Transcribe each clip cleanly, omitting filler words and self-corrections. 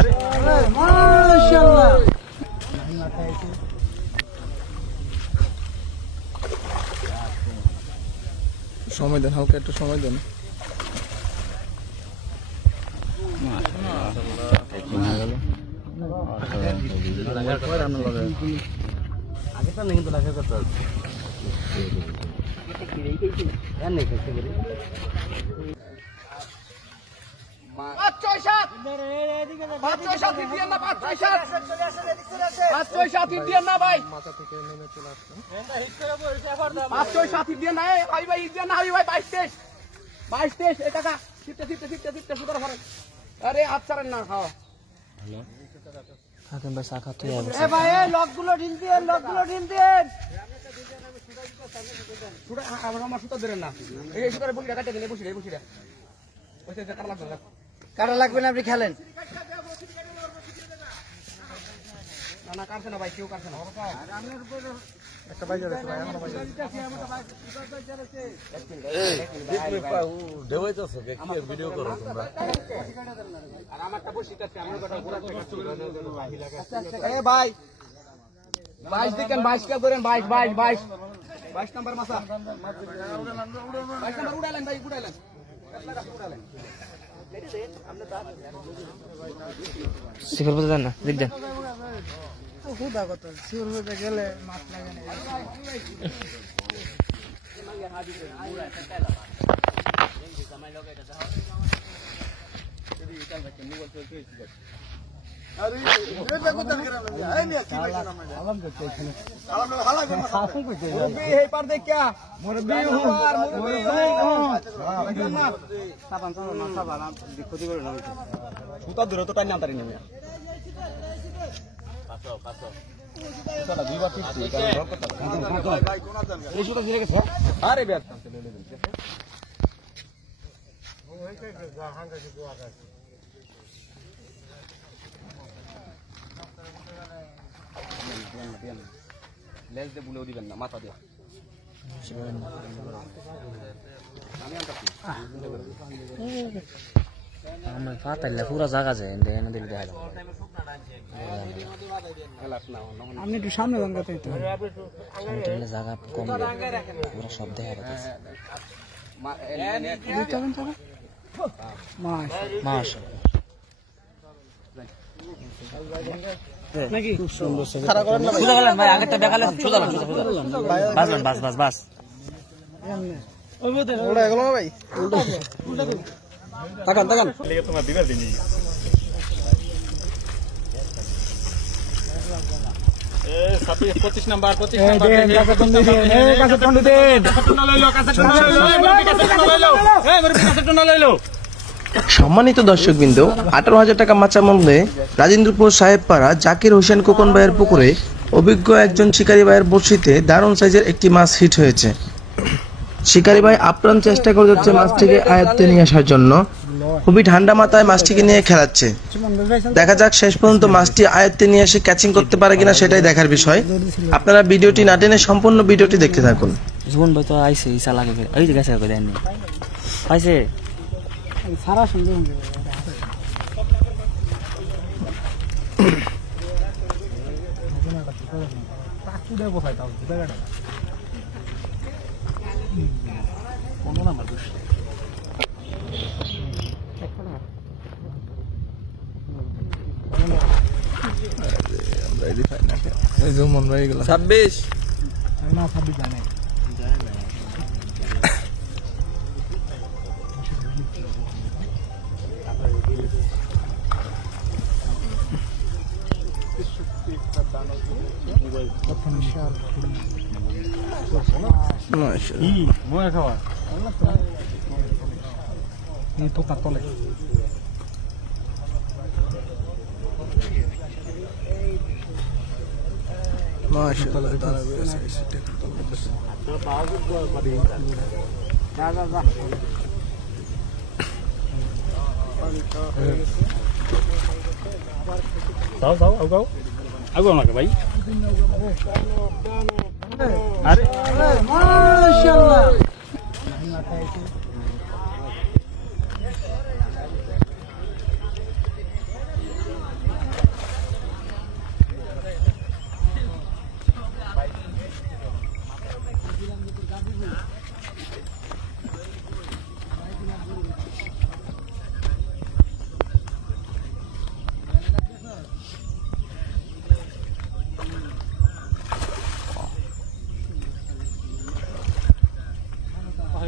আরে মাশাআল্লাহ সময় দেন, হালকা একটু সময় দেন। আগেটা নেই কিন্তু লাগে কথা আরে হাত ছাড়েন না খাওয়া হাকিম ভাই শাখা তুই এ ভাই এই লকগুলো ঢিল দেন, লকগুলো ঢিল দেন। সুটা আমার সুতা ধরেন না, এই সুতারে বসি কাটে দেন, বসি বসি ওইটা কাটা লাগবে না, কাটা লাগবে না, আপনি খেলেন না। না কাটছে না ভাই, কেউ কাটছে না। একটা বাইজার আছে ভাই, আমার বাইজার ভিডিও করো তোমরা। আর আমারটা বসি কাটছে, আমার বেটা পুরো এ ভাই 22 দেখেন, 22 কে করেন, 22 নাম্বার মাসা, 22 নাম্বার উড়ালেন ভাই, উড়ালেন শিখর বলতে দেন না, দেখ দেন হুদা কথা শিওর হতে গেলে মাছ লাগে না। সুতা দূরে তো টাইম না তারি নেমে আরে ব্যাগ লেজ দিয়ে বুলেও দিবেন না, মাথা দিয়ে আমার পাতাইলে পুরো জায়গা যায় এনে দিলে দেখা যাবে। আপনি একটু সামনে ভাঙাতে জায়গা কম পুরো সব দেখা যাচ্ছে। মাস নাকি ভাই আগেরটা দেখালে সোজা বাস বাস বাস বাস ওটা এগুলো ভাই তাকান তাকান তোমার দিবার দিনই 25 নাম্বার সম্মানিত দর্শকবৃন্দ, 18,000 টাকা মাচা মূল্যে রাজেন্দ্রপুর সাহেবপাড়া জাকির হোসেন খোকন ভাইয়ের পুকুরে অভিজ্ঞ একজন শিকারী ভাইয়ের বড়শিতে দারুণ সাইজের একটি মাছ হিট হয়েছে। শিকারী ভাই আপ্রাণ চেষ্টা করে যাচ্ছে মাছটিকে আয়ত্তে নিয়ে আসার জন্য। খুবই ঠান্ডা মাথায় মাছটিকে নিয়ে খেলাচ্ছে। দেখা যাক শেষ পর্যন্ত মাছটি আয়ত্তে নিয়ে এসে ক্যাচিং করতে পারে কিনা, সেটাই দেখার বিষয়। আপনারা ভিডিওটি না টেনে সম্পূর্ণ ভিডিওটি দেখতে থাকুন। জীবন ভাই তো আইছে ইসা লাগে, এই যে গেছে দেননি আইছে সারা সুন্দর মন ভাই গেল 26 না 26 জানে মনে খাওয়া তো কাতলে মাশাআল্লাহ তারা বেশ যাও যাও আগাও আগাও না ভাই আরে মাশাআল্লাহ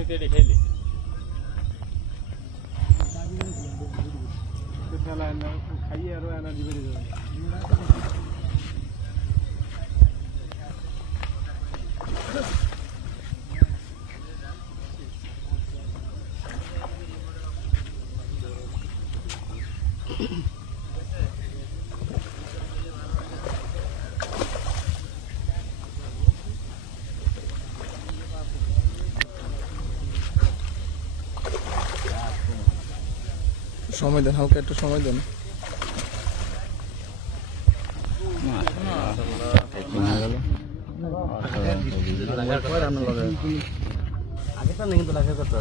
হইতে এটা খেলি খাইয়ে আরো এনার্জি বেড়ে যাবে সময় দেন, হালকা একটু সময় দেন। আগেটা নেই কিন্তু লাগে কথা